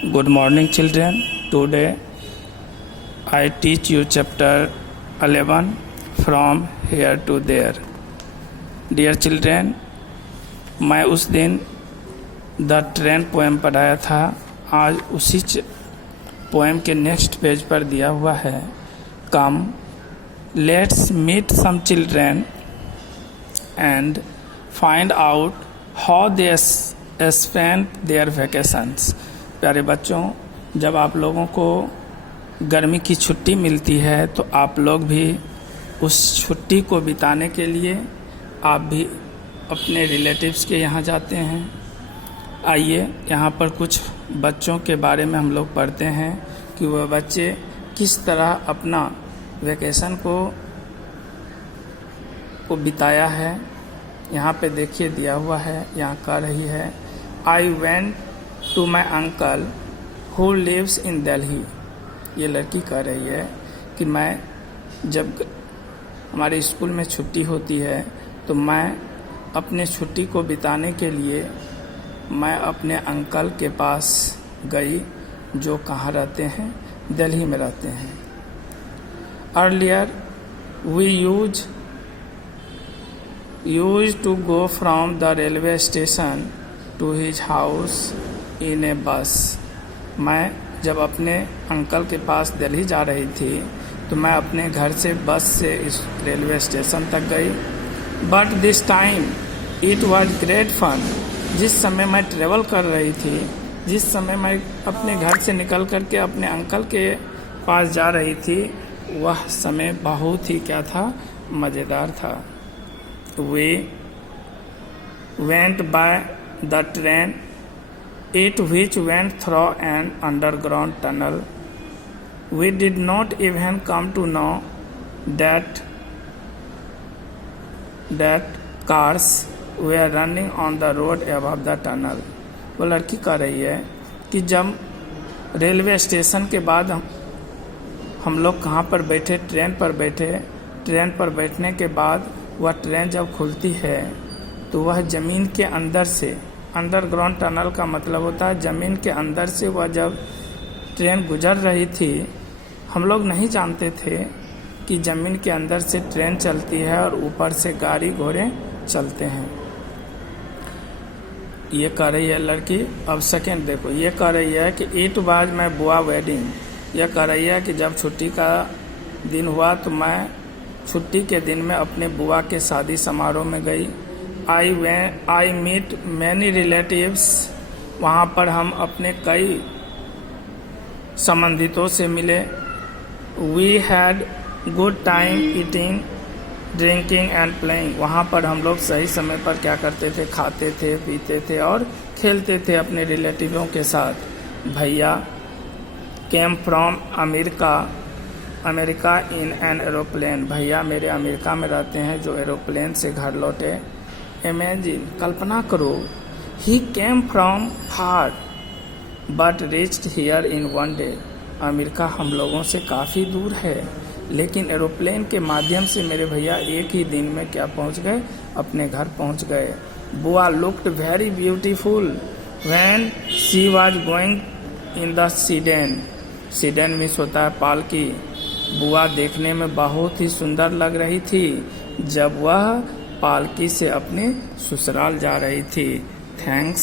Good morning, children. Today I teach you chapter 11 from here to there. Dear children, मैं उस दिन the train poem पढ़ाया था. आज उसी पोएम के नेक्स्ट पेज पर दिया हुआ है. Come let's meet some children and find out how they spend their vacations. प्यारे बच्चों, जब आप लोगों को गर्मी की छुट्टी मिलती है तो आप लोग भी उस छुट्टी को बिताने के लिए आप भी अपने रिलेटिव्स के यहाँ जाते हैं. आइए यहाँ पर कुछ बच्चों के बारे में हम लोग पढ़ते हैं कि वह बच्चे किस तरह अपना वैकेशन को बिताया है. यहाँ पे देखिए दिया हुआ है, यहाँ कह रही है I went to my uncle who lives in Delhi. ये लड़की कह रही है कि मैं जब हमारे स्कूल में छुट्टी होती है तो मैं अपने छुट्टी को बिताने के लिए मैं अपने अंकल के पास गई जो कहाँ रहते हैं, दिल्ली में रहते हैं. Earlier we used to go from the railway station to his house in a bus. मैं जब अपने अंकल के पास दिल्ली जा रही थी तो मैं अपने घर से बस से इस रेलवे स्टेशन तक गई. But this time it was great fun. जिस समय मैं ट्रेवल कर रही थी, जिस समय मैं अपने घर से निकल करके अपने अंकल के पास जा रही थी, वह समय बहुत ही क्या था, मज़ेदार था. We went by the train it which went through an underground tunnel. We did not even come to know that cars were running on the road above the tunnel. वो लड़की कह रही है कि जब रेलवे स्टेशन के बाद हम लोग कहाँ पर बैठे, ट्रेन पर बैठे. ट्रेन पर बैठने के बाद वह ट्रेन जब खुलती है तो वह ज़मीन के अंदर से, अंडरग्राउंड टनल का मतलब होता है ज़मीन के अंदर से, वह जब ट्रेन गुजर रही थी हम लोग नहीं जानते थे कि ज़मीन के अंदर से ट्रेन चलती है और ऊपर से गाड़ी घोड़े चलते हैं. ये कह रही है लड़की. अब सेकेंड देखो, ये कह रही है कि इट वाज माय बुआ वेडिंग. यह कह रही है कि जब छुट्टी का दिन हुआ तो मैं छुट्टी के दिन में अपने बुआ के शादी समारोह में गई. I meet many relatives. वहाँ पर हम अपने कई संबंधितों से मिले. We had good time eating, drinking and playing. वहाँ पर हम लोग सही समय पर क्या करते थे, खाते थे, पीते थे और खेलते थे अपने रिलेटिवों के साथ. भैया came from America in an aeroplane. भैया मेरे अमेरिका में रहते हैं जो एरोप्लेन से घर लौटे. इमेजिन, कल्पना करो, he came from far but reached here in one day. America हम लोगों से काफ़ी दूर है लेकिन एरोप्लेन के माध्यम से मेरे भैया एक ही दिन में क्या पहुंच गए, अपने घर पहुंच गए. बुआ looked very beautiful when she was going in the sedan. Sedan means होता है पालकी. बुआ देखने में बहुत ही सुंदर लग रही थी जब वह पालकी से अपने ससुराल जा रही थी. थैंक्स.